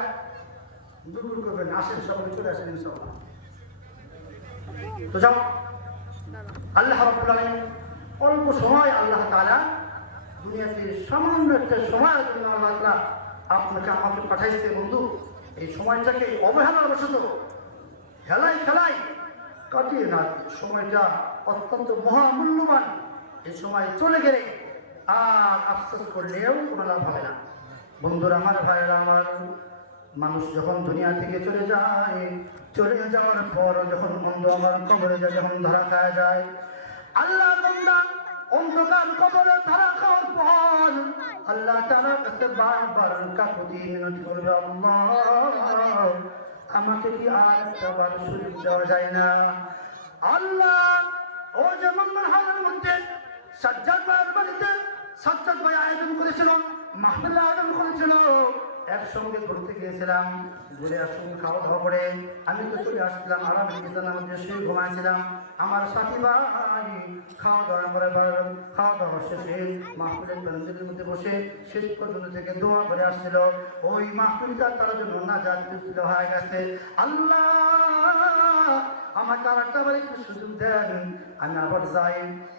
দূর করবেন আসেন সকলে চলে আসেন ইনশাআল্লাহ তো যাও আল্লাহ রাব্বুল আলামিন অল্প সময় আল্লাহ তাআলা দুনিয়াতে সামান্য একটা সময়ের জন্য আল্লাহ তাআলা আপনাকে আমাকে পাঠাইছে বন্ধু এই সময়টাকে অবহেলার বশত খেলাই কাটিয়ে না সময়টা অত্যন্ত মহামূল্যবান এই সময় চলে গেলে আর আফসোস করলেও কোনো লাভ হবে না বন্ধুরা আমার ভাইয়েরা আমার মানুষ যখন দুনিয়া থেকে চলে যাওয়ার পর যখন অন্ধ আমার কবরে যায় যখন ধরা খাওয়া যায় আল্লাহ বান্দা অন্ধকার কবরে ধরা খাওয়ার পর আল্লাহ তাআলার কাছে বারবার কাকুতি মিনতি করবে আল্লাহ আমাকে কি আর একবার সুযোগ দেওয়া যায় না আল্লাহ ও যে মঙ্গলহারের মধ্যে সাজ্জাদ ভাইয়ের বাড়িতে সাজ্জাদ ভাই আয়োজন করেছিল মাহফিল আয়োজন করেছিল একসঙ্গে ঘুরতে গিয়েছিলাম ঘুরে আসুন খাওয়া দাওয়া করে আমি তো চলে আসছিলাম আরামে বিছানার মধ্যে শুয়ে ঘুমাইছিলাম আমার সাথী ভাই খাওয়া দাওয়া শেষে মাহফিলের প্যান্ডেলের মধ্যে বসে শেষ পর্যন্ত থেকে দোয়া করে আসছিল ওই মাহফিলটা তার জন্য নাজাত দিছিল হয়ে গেছে আল্লাহ আমাকে আর একটা বার একটু সুযোগ দেন আমি আবার যাই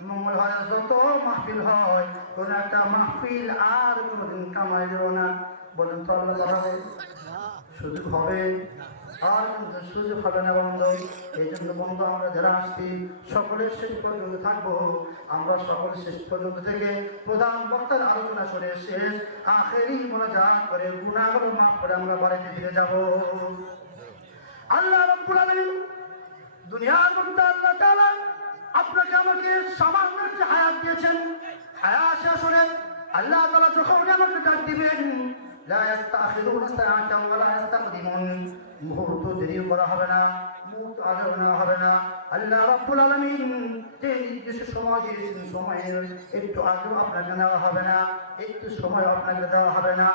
মঙ্গল হয় যত মাহফিল হয় কোনো একটা মাহফিল আর কোনোদিন কামাই দেব না বলেন তো আল্লাহ পাঠাবে সুযোগ হবে আর কিন্তু সুযোগ হবে না বন্ধু এই জন্য বন্ধু আমরা যারা আসছি সকলের শেষ পর্যন্ত থাকবো আমরা সকল শেষ পর্যন্ত থেকে প্রধান বক্তার আলোচনা শুনে শেষ আখেরি মোনাজাত করে গুনাহগুলো মাফ করে আমরা বাড়িতে ফিরে যাব আল্লাহ রাব্বুল আলামিন দুনিয়ার মধ্যে আল্লাহ তাআলা আপনাকে আমাকে সামান্য একটা হায়াত দিয়েছেন হায়াত শেষ হলে আল্লাহ তাআলা যখন আমাকে ডাক দিবেন لا يستأخرون ساعة ولا يستقدمون মুহূর্ত দেরি করা হবে না, মুহূর্ত আগেও নেওয়া হবে না। আল্লাহ রাব্বুল আলামিন যে নির্দিষ্ট সময় দিয়েছেন, সময়ের একটু আগেও আপনাকে নেওয়া হবে না, একটু সময় আপনাকে দেওয়া হবে না।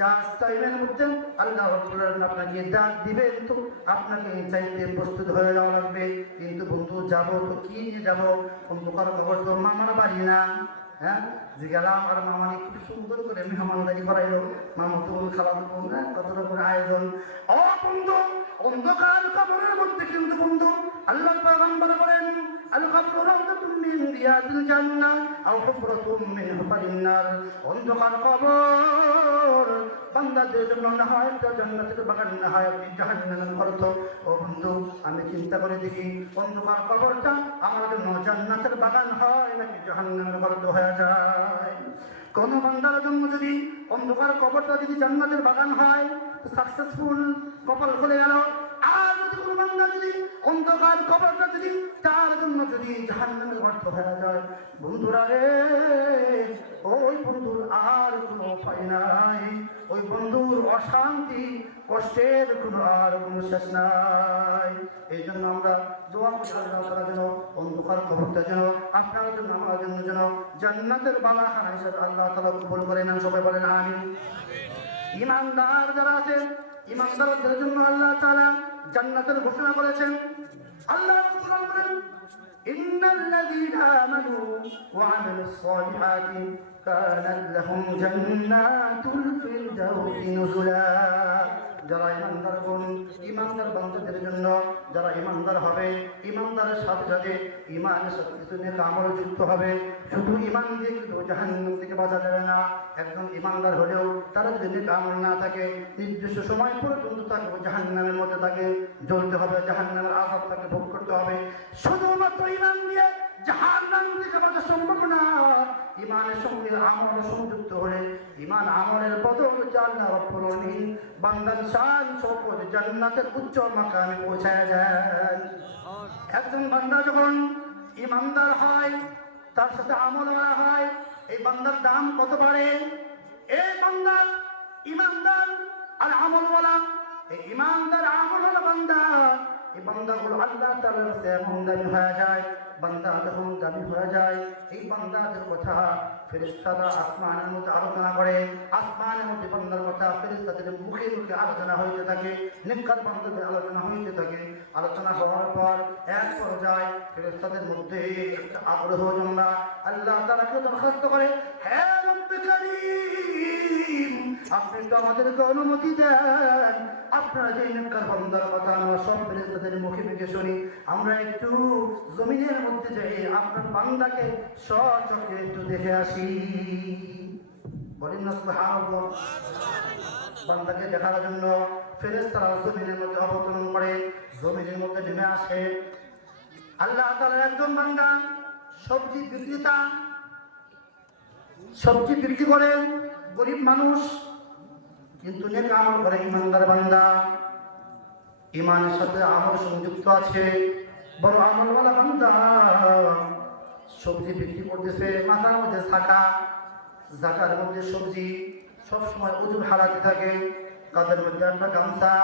জাস্ট টাইমের মধ্যে আল্লাহ রাব্বুল আলামিন আপনাকে ডাক দিবেন, তো আপনাকে চাইতে প্রস্তুত হয়ে যাওয়া লাগবে। কিন্তু বন্ধু যাবো তো কি নিয়ে যাবো? অন্ধকার কবর তো মামার বাড়ি না। হ্যাঁ, যে গেলাম আর মামানি খুব সুন্দর করে মেহমানদারি করাইলো, মামুতো বোন, খালাতো বোন, কত রকমের আয়োজন। ও বন্ধু, অন্ধকার কবরের মধ্যে কিন্তু বন্ধু আল্লাহ পয়গম্বর বলেন, আল কবরু রাউযাতুম মিন রিয়াদিল জান্নাহ আও হুফরাতুম মিন হুফারিন নার। অন্ধকার কবর বান্দাদের জন্য না হয় একটা জান্নাতের বাগান, না হয় একটি জাহান্নামের গর্ত। ও বন্ধু, আমি চিন্তা করে দেখি অন্ধকার কবরটা আমার জন্য জান্নাতের বাগান হয় নাকি জাহান্নামের গর্ত হয়ে যায়। কোন বান্দার জন্য যদি অন্ধকার কবরটা যদি জান্নাতের বাগান হয়, সাকসেসফুল, কপাল খুলে গেল। আর যদি কোনো বান্দা যদি অন্ধকার কবরটা যদি তার জন্য যদি জাহান্নামের গর্ত হয়ে যায়, বন্ধুরা রে, ওই বন্ধুর আর কোনো উপায় নাই। ওই বন্ধুর অশান্তি কষ্টের কোনো শেষ নাই। এই জন্য আমরা দোয়া করি আল্লাহ তাআলা যেন অন্ধকার কবরটা যেন আপনার জন্য, আমার জন্য যেন জান্নাতের বালাখানা হিসেবে আল্লাহ তাআলা কবুল করে নেন। সবাই বলেন আমিন। ঈমানদার যারা আছেন, ঈমানদারদের জন্য আল্লাহ তাআলা জান্নাতের ঘোষণা করেছেন। আল্লাহ রাব্বুল বলেন, ইন্নাল্লাযীনা আমানু ওয়া আমিলুস সালিহাতি কানাত লাহুম জান্নাতুল ফিরদাউসি নুজুলা। যারা ঈমানদারগণ, ঈমানদার বান্দাদের জন্য যারা ঈমানদার হবে, ঈমানদারের সাথে সাথে ঈমানের সাথে কিছু নেক আমল যুক্ত হবে। শুধু ঈমান দিয়ে কিন্তু জাহান্নাম থেকে বাঁচা যাবে না। একজন ঈমানদার হলেও তারা যদি নেক আমল না থাকে, নির্দিষ্ট সময় পর্যন্ত তাকে জাহান্নামের মধ্যে তাকে জ্বলতে হবে, জাহান্নামের আযাব তাকে ভোগ করতে হবে। শুধুমাত্র ঈমান দিয়ে জাহান্নাম থেকে বাঁচা সম্ভব না। ঈমানের সঙ্গে আমল সংযুক্ত হলে ঈমান আমলের বদলে আল্লাহ রাব্বুল আলামিন বান্দার শান শওকত জান্নাতের উচ্চ মাকামে পৌঁছায় দেন। একজন বান্দা যখন ঈমানদার হয়, তার সাথে আমল করা হয়, এই বান্দার দাম কত বাড়ে। এই বান্দা ঈমানদার আর আমলওয়ালা, এই ঈমানদার আমলওয়ালা বান্দা, এই বান্দাগুলো আল্লাহ তাআলার কাছে এমন দামি হয়ে যায়। বান্দা যখন দামি হয়ে যায়, এই বান্দাদের কথা ফেরেশতারা আসমানের মধ্যে আলোচনা করে। আসমানের মধ্যে বান্দার কথা ফেরেশতাদের মুখে মুখে আলোচনা হইতে থাকে, নেককার বান্দাদের আলোচনা হইতে থাকে। আলোচনা হওয়ার পর এক পর্যায়ে ফেরেশতাদের মধ্যে একটা আগ্রহ জন্মা। আল্লাহ তাআলাকে দরখাস্ত করে, হে রব্বে কারীম, আপনি তো আমাদেরকে অনুমতি দেন, আপনারা যে নেককার বান্দার কথা আমরা সব ফেরেশতাদের মুখে মুখে শুনি, আমরা একটু জমিনের মধ্যে যাই আপনার বান্দাকে সচক্ষে একটু দেখে আসি। বলেন না সুবহানাল্লাহ। বান্দাকে দেখার জন্য ফেরেশতারা জমিনের মধ্যে অবতরণ করে, জমিনের মধ্যে নেমে আসে। আল্লাহ তাআলার একজন বান্দা সবজি বিক্রেতা, সবজি বিক্রি করে, গরিব মানুষ, কিন্তু নেক আমল করে, ঈমানদার বান্দা, ঈমানের সাথে আমল সংযুক্ত আছে, বড় আমলওয়ালা বান্দা। সবজি বিক্রি করতেছে, মাথার মধ্যে ছাকা, জাকার মধ্যে সবজি, সবসময় ওজুর হারাতে থাকে, কাঁধের মধ্যে একটা গামছা,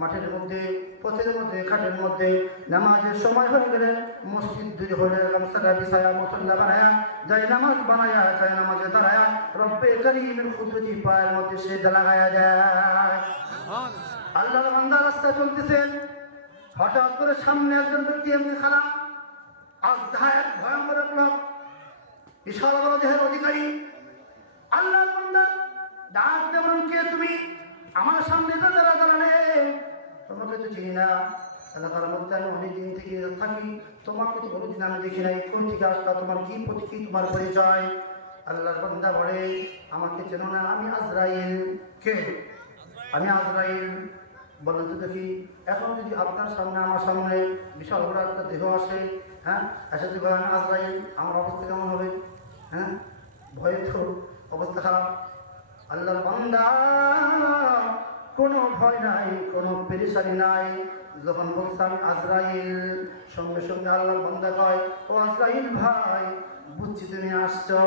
মাঠের মধ্যে, পথের মধ্যে, খাটের মধ্যে। নামাজের সময় হয়ে গেলে মসজিদ দূরে হলে গামছাটা বিছায়া, মুসল্লা বানায়া, যায় নামাজ বানায়া, যায় নামাজে দাঁড়ায়া রব্বে কারীমের কুদরতি পায়ের মধ্যে সে লাগায়া যায়। আল্লাহর বান্দা রাস্তা চলতেছেন, হঠাৎ করে সামনে একজন ব্যক্তি এমনি খারাপ, আজদা এক ভয়ঙ্কর লোক, বিশাল বড় দেহের অধিকারী। আল্লাহর বান্দা ডাক দেবেন, কে তুমি? আমার সামনে দাঁড়ালে, তোমাকে তো চিনি না, এলাকার মধ্যে আমি অনেকদিন থেকে থাকি, তোমাকে তো কোনোদিন আমি দেখি নাই, কোন থেকে আসলা, তোমার কি প্রতীকী, তোমার পরিচয়? আল্লাহর বান্দা বলে, আমাকে চেনো না, আমি আজরাইল। কে? আমি আজরাইল। বলেন তো দেখি, এখন যদি আপনার সামনে, আমার সামনে বিশাল বড় একটা দেহ আসে, হ্যাঁ, এসে যদি বলেন আজরাইল, আমার অবস্থা কেমন হবে? হ্যাঁ, ভয়ে তো অবস্থা খারাপ। আল্লাহর বান্দা কোনো ভয় নাই, কোনো পেরেশানি নাই। যখন বলছে আমি আজরাইল, সঙ্গে সঙ্গে আল্লাহর বান্দা কয়, ও আজরাইল ভাই, বুঝছি তুমি আসছো।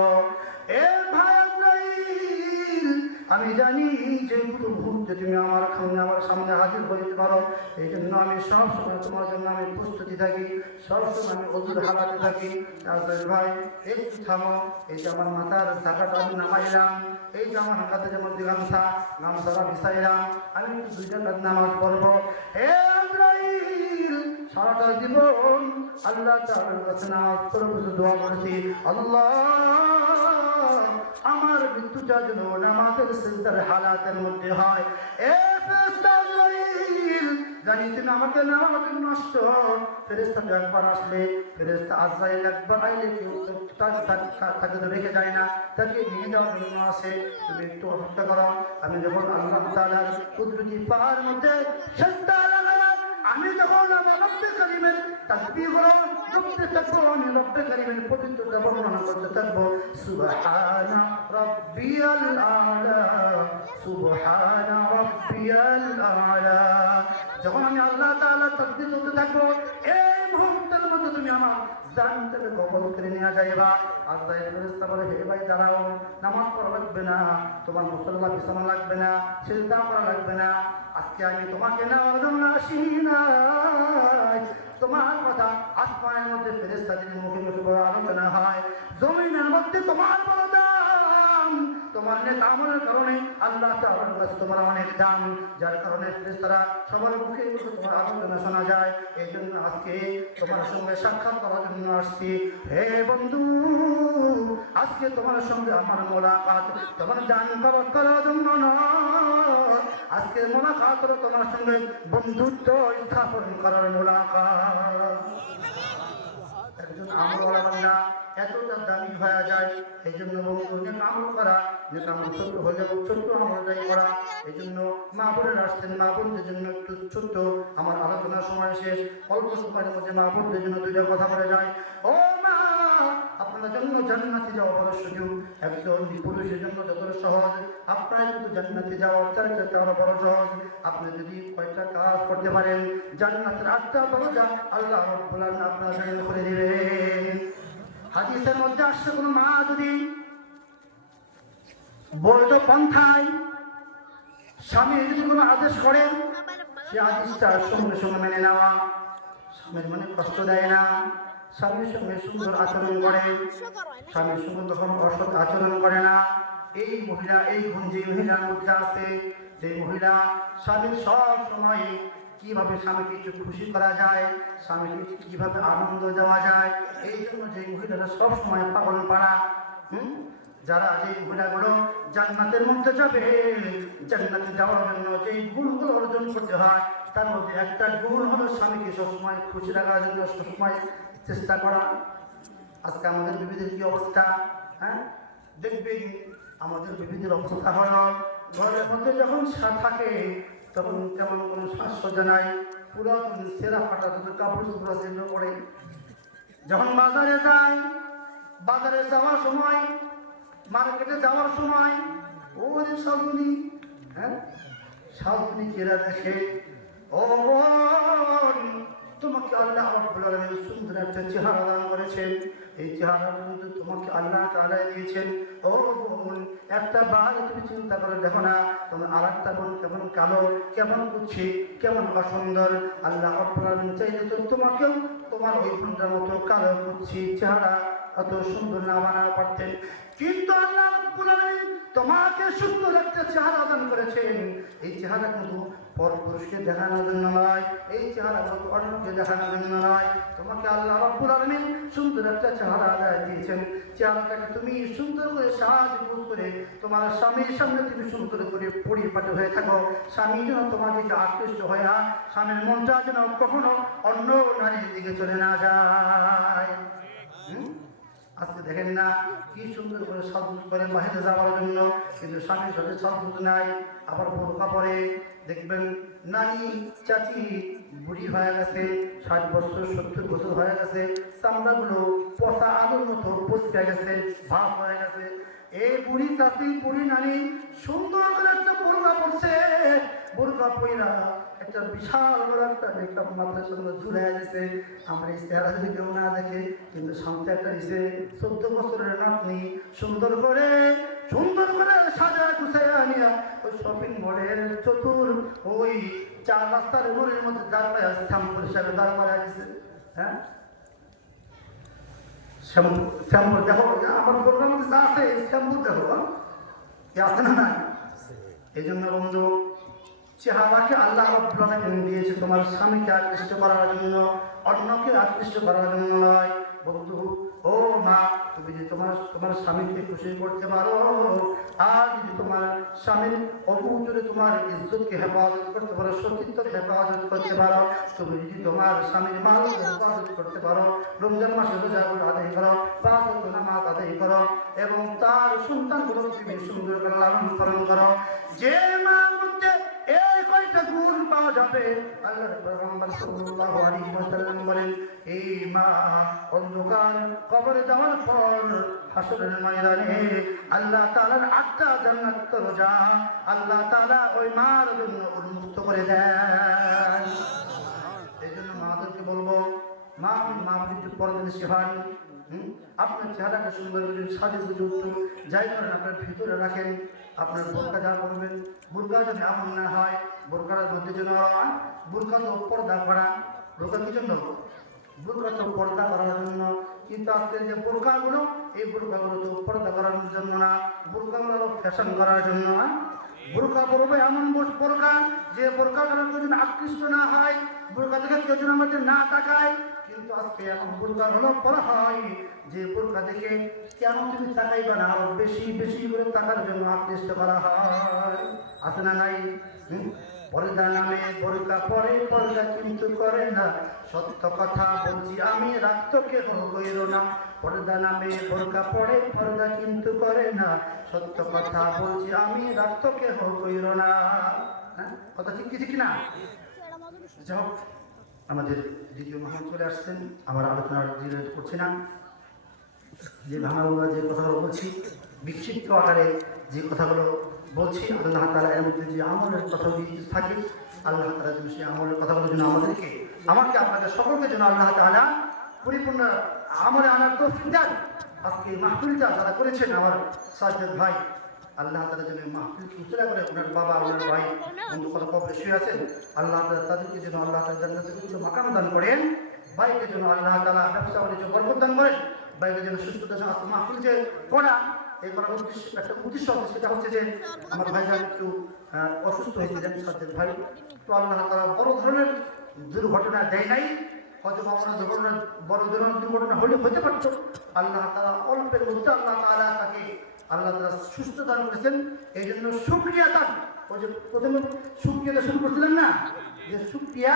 এ ভাই আজরাইল, আমি জানি যে কোনো মুহূর্তে তুমি আমার সামনে হাজির হইতে পারো। এই জন্য আমি সবসময় তোমার জন্য আমি প্রস্তুতি থাকি, সবসময় আমি ওজুর হালাতে থাকি। তারপরে ভাই একটু থামো, এই যে আমার মাথার ঢাকাটা আমি নামাইলাম, এই যে আমার হাতে যেমন গামছাটা বিছাইলাম, আমি একটু 2 রাকাত নামাজ পড়বো। হে আজরাইল, সারাটা জীবন আল্লাহ তাআলার কাছে নামাজ পড়ে বসে দোয়া করেছি, আল্লাহ আমার মৃত্যুটা যেন নামাজের সিজদার হালাতের মধ্যে হয়। এ ফেরেশতা আজরাইল, জানি তুমি আমাকে নামাজের নষ্ট। ফেরেশতাটা একবার আসলে, ফেরেশতা আজরাইল একবার আইলে কেউ তাকে তো রেখে যায় না, তাকে নিয়ে যাওয়ার জন্য আসে। তুমি একটু অপেক্ষা করো, আমি যখন আল্লাহ তাআলার কুদরতি পাহাড়ের মধ্যে সেজদা লাগালাম, আমি যখন আমার রব্বে কারীমের তাসবিহ করতে থাকবো, আমি রব্বে কারীমের পবিত্রতা বর্ণনা করতে থাকবো, সুবহানা রাব্বিয়াল আলা, সুবহানা রাব্বিয়াল আলা। যখন আমি আল্লাহ তাআলার তাসবিহ করতে থাকবো, এই মুহূর্তের মধ্যে তুমি আমার জান থেকে কবল করে নিয়ে যাইবা। আজরাইল ফেরেশতা বলে, হে ভাই দাঁড়াও, নামাজ পড়া লাগবে না, তোমার মুসল্লা বিছানা লাগবে না, সিজদা করা লাগবে না। আজকে আমি তোমাকে নেওয়ার জন্য আসি নাই। তোমার কথা আসমানের মধ্যে ফেরেশতাদের মুখে মুখে বড় আলোচনা হয়, জমিনের মধ্যে তোমার বড় দাম, তোমার নেক আমলের কারণে আল্লাহ তাআলার কাছে তোমার অনেক দাম, যার কারণে ফেরেশতারা সবার মুখে মুখে তোমার আলোচনা শোনা যায়। এই জন্য আজকে তোমার সঙ্গে সাক্ষাৎ করার জন্য আসছি। হে বন্ধু, আজকে তোমার সঙ্গে আমার মোলাকাত তোমার জান কবজ করার জন্য নয়, আজকে মোলাকাত হলো তোমার সঙ্গে বন্ধুত্ব স্থাপন করার মোলাকাত। একজন আমলওয়ালা বান্দা এতটা দামি হয়ে যায়, এই জন্য বন্ধু নেক আমল করা, নেক আমল ছোট্ট হলেও ছোট্ট আমলটাই করা। এই জন্য মা বোনেরা আসছেন, মা বোনদের জন্য একটু ছোট্ট আমার আলোচনার সময় শেষ, অল্প সময়ের মধ্যে মা বোনদের জন্য 2টা কথা বলে যায়। ও মা, আপনার জন্য জান্নাতে যাওয়া বড় সুযোগ, একজন পুরুষের জন্য যতটা সহজ, আপনার কিন্তু জান্নাতে যাওয়া তার চাইতে আরো বড় সহজ। আপনি যদি কয়টা কাজ করতে পারেন, জান্নাতের 8টা দরজা আল্লাহ রাব্বুল আলামিন আপনার জন্য করে দিবেন। হাদিসের মধ্যে আসছে, কোনো মা যদি বৈধ পন্থায় স্বামী যদি কোনো আদেশ করে, সে আদেশটা সঙ্গে সঙ্গে মেনে নেওয়া, স্বামীর মনে কষ্ট দেয় না, স্বামীর সঙ্গে সুন্দর আচরণ করে, স্বামীর সঙ্গে তখন অসৎ আচরণ করে না, এই মহিলা, এই গুণ যে মহিলার মধ্যে আছে, যে মহিলা স্বামীর সব সময় কিভাবে স্বামীকে একটু খুশি করা যায়, স্বামীকে কিভাবে আনন্দ দেওয়া যায়, এই জন্য যে মহিলারা সব সময় পাগল পাড়া, যারা যে মহিলাগুলো জান্নাতের মধ্যে যাবে, জান্নাতে যাওয়ার জন্য যে গুণগুলো অর্জন করতে হয়, তার মধ্যে একটা গুণ হলো স্বামীকে সবসময় খুশি রাখার জন্য সবসময় চেষ্টা করা। আজকে আমাদের বিবিদের কি অবস্থা, হ্যাঁ দেখবেন আমাদের বিবিদের অবস্থা হলো, ঘরের মধ্যে যখন থাকে তখন তেমন কোনো সাজসজ্জা নাই, পুরো সেরা ফাটা দুটো কাপড় চোপড় সেগুলো পরে। যখন বাজারে যায়, বাজারে যাওয়ার সময়, মার্কেটে যাওয়ার সময়, ওরে সাজুনি, হ্যাঁ সাজুনি কেরা দেখে, ও বোন, তোমাকে আল্লাহ রাব্বুল আলামিন সুন্দর একটা চেহারা দান করেছেন, এই চেহারা কিন্তু তোমাকে আল্লাহ তাআলা দিয়েছেন। ও বোন, একটা বার তুমি চিন্তা করে দেখো না, তোমার আরেকটা বোন কেমন কালো, কেমন কুচ্ছি, কেমন অসুন্দর। আল্লাহ রাব্বুল আলামিন চাইলে তো তোমাকেও তোমার ওই বোনটার মতো কালো কুচ্ছি চেহারা এত সুন্দর না বানাতে পারতেন, কিন্তু আল্লাহ রাব্বুল আলামিন তোমাকে সুন্দর একটা চেহারা দান করেছেন। এই চেহারা কিন্তু পরপুরুষকে দেখানোর জন্য নয়, এই চেহারা কিন্তু অন্যকে দেখানোর জন্য নয়, তোমাকে আল্লাহ রাব্বুল আলামিন সুন্দর একটা চেহারা দিয়েছেন। চেহারাটাকে তুমি সুন্দর করে সাজগোজ করে তোমার স্বামীর সামনে তুমি সুন্দর করে পরিপাটি হয়ে থাকো, স্বামী যেন তোমার দিকে আকৃষ্ট হয়ে, স্বামীর মনটা যেন কখনো অন্য নারীর দিকে চলে না যায়। আজকে দেখেন না কি সুন্দর করে সাজগোজ করে বাহিরে যাওয়ার জন্য, কিন্তু স্বামীর সাথে সাজগোজ নাই, আবার বোরকা পরে। দেখবেন নানি চাচি বুড়ি হয়ে গেছে, 60 বছর 70 বছর হয়ে গেছে, চামড়াগুলো পচা আলুর মতো পচকে গেছে, ভাব হয়ে গেছে। এই বুড়ি চাচি বুড়ি নানি সুন্দর করে একটা বোরকা পরছে, বোরকা পইরা একটা বিশাল বড় একটা মেকআপ মাথার সঙ্গে ঝুলে গেছে। আমার এই চেহারা যদি কেউ না দেখে, কিন্তু সামনে একটা দিছে 14 বছরের নাতনি সুন্দর করে সুন্দর করে সাজায় গুছাইয়া নিয়া ওই শপিং মলের চতুর ওই চার রাস্তার মোড়ের মধ্যে দাঁড় পায় শ্যাম্পুর হিসাবে দাঁড় পাড়ায় দিছে। হ্যাঁ, শ্যাম্পুর দেখো, আমার প্রোগ্রাম যা আছে শ্যাম্পুর দেখো, কি আছে না? না, এই জন্য বন্ধু চেহারাকে আল্লাহ রাব্বুল আলামিন দিয়েছে তোমার স্বামীকে আকৃষ্ট করার জন্য, অন্যকে আকৃষ্ট করার জন্য নয়। বন্ধু ও মা, তুমি যদি তোমার স্বামীকে খুশি করতে পারো, আর যদি তোমার স্বামীর অপচরে তোমার ইজ্জতকে হেফাজত করতে পারো, সতীত্বকে হেফাজত করতে পারো, তুমি যদি তোমার স্বামীর মালকে হেফাজত করতে পারো, রমজান মাসে রোজাগুলো আদায় করো, 5 ওয়াক্ত নামাজ আদায় করো, এবং তার সন্তানগুলো তুমি সুন্দর করে লালন পালন করো, যে মার মধ্যে এই কয়টা গুণ পাওয়া যাবে, আল্লাহর পয়গম্বর সাল্লাল্লাহু আলাইহি ওয়াসাল্লাম বলেন, এই মা অন্ধকার কবরে যাওয়ার পর হাসরের ময়দানে আল্লাহ তাআলার 8টা জান্নাত দরজা আল্লাহ তাআলা ওই মার জন্য উন্মুক্ত করে দেন। এই জন্য মাদেরকে বলবো, মা আপনি একটু পর্দায় শেখান, আপনার চেহারাকে সুন্দর করে সাজে গুজে উঠুন, যাই করেন আপনার ভিতরে রাখেন। আপনার বোরকা যা করবেন, বোরকা যেন এমন না হয়, বোরকার মধ্যে যেন বোরকা তো পর্দা করা, বোরকা কি জন্য? বোরকা তো পর্দা করার জন্য, কিন্তু আজকের যে বোরকাগুলো, এই বোরকাগুলো তো পর্দা করার জন্য না, বোরকাগুলো ফ্যাশন করার জন্য না। বোরকা পরবে এমন বোরকা যে বোরকা কেউ যেন আকৃষ্ট না হয়, বোরকা থেকে কেউ যেন আমাদের না তাকায়। কিন্তু আজকে এমন বোরকা হলো পরা হয় যে বোরকা দেখে কেন তুমি তাকাইবা না, আরো বেশি বেশি করে তাকার জন্য আকৃষ্ট করা হয়, আছে না নাই? পর্দা নামে বোরকা পরে, পর্দা কিন্তু করে না, সত্য কথা বলছি আমি, রাগ তো কেহ কইরো না। পর্দা নামে বোরকা পরে, পর্দা কিন্তু করে না, সত্য কথা বলছি আমি, রাগ তো কেহ কইরো না। হ্যাঁ, কথা ঠিক কি ঠিক না? যাও, আমাদের দ্বিতীয় মহান চলে আসছেন, আমার আলোচনা করছি না, যে আমরা যে কথাগুলো বলছি বিক্ষিপ্ত আকারে যে কথাগুলো বলছি, আল্লাহ তাআলা এর মধ্যে যে আমলের কথা থাকে, আল্লাহ তাআলা যেন সেই আমলের কথাগুলো যেন আমাকে আপনাদের সকলকে যেন আল্লাহ তাআলা পরিপূর্ণ আমলে আনার তৌফিক দেন। আজকে মাহফিলটা যারা করেছেন আমার সাজ্জাদ ভাই, আল্লাহ তাআলা যেন মাহফিল উসিলা করে ওনার বাবা, ওনার ভাই বন্ধু কত কবরে শুয়ে আছেন, আল্লাহ তাআলা তাদেরকে যেন আল্লাহ তাআলা জান্নাতের উচ্চ মাকাম দান করেন। ভাইকে যেন আল্লাহ তাআলা ব্যবসা বাণিজ্য বরকত দান করেন। ভাইকে যেন সুস্থতা আজকে মাহফিল যে করা, এই করার একটা উদ্দেশ্য আছে, সেটা হচ্ছে যে আমার ভাইজান একটু অসুস্থ হয়েছিলেন সাজ্জাদ ভাই, তো আল্লাহ তাআলা বড় ধরনের দুর্ঘটনা দেয় নাই, হয়তো আপনার বড় ধরনের দুর্ঘটনা হলে হতে পারত, আল্লাহ তাআলা অল্পের মধ্যে আল্লাহ তাআলা তাকে আল্লাহ তাআলা সুস্থ দান করেছেন। এই জন্য শুকরিয়া দান, ওই যে প্রথমে শুকরিয়াটা শুরু করছিলেন না, যে শুকরিয়া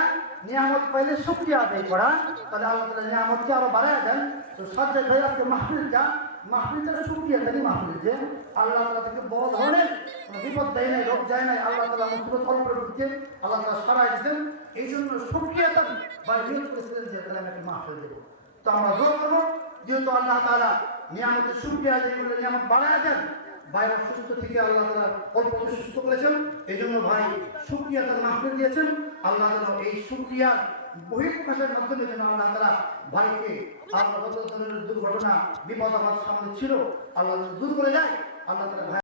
নিয়ামত পাইলে শুকরিয়া আদায় করা, তাহলে আল্লাহ তাআলা নিয়ামতকে আরো বাড়ায় দেন। তো সাজ্জাদ ভাই আজকে মাহফিলটা শুকরিয়া দেন, মাহফিল যে আল্লাহ তাআলা থেকে বড় ধরনের বিপদ দেয় নাই, রোগ যায় নাই, আল্লাহ তাআলা মুসিবত অল্পের মধ্যে আল্লাহ তাআলা সারাই দিয়েছেন। এই জন্য শুকরিয়া দান বা নিয়ত করেছিলেন যে তাহলে আমি একটা মাহফিল দেবো। তো আমরা দোয়া করবো, যেহেতু আল্লাহ তাআলা নিয়ামতের শুকরিয়া আদায় করলে নিয়ামত বাড়ায় দেন, ভাইরা সুস্থ থেকে আল্লাহ তাআলা অল্প সুস্থ করেছেন, এই জন্য ভাই শুকরিয়া তার মাহফিল দিয়েছেন। আল্লাহ তাআলা এই শুকরিয়ার বহিঃপ্রকাশের মাধ্যমে যেন আল্লাহ তাআলা ভাইকে আর কত ধরনের দুর্ঘটনা বিপদ আমার সামনে ছিল আল্লাহ দূর করে যায়, আল্লাহ তাআলা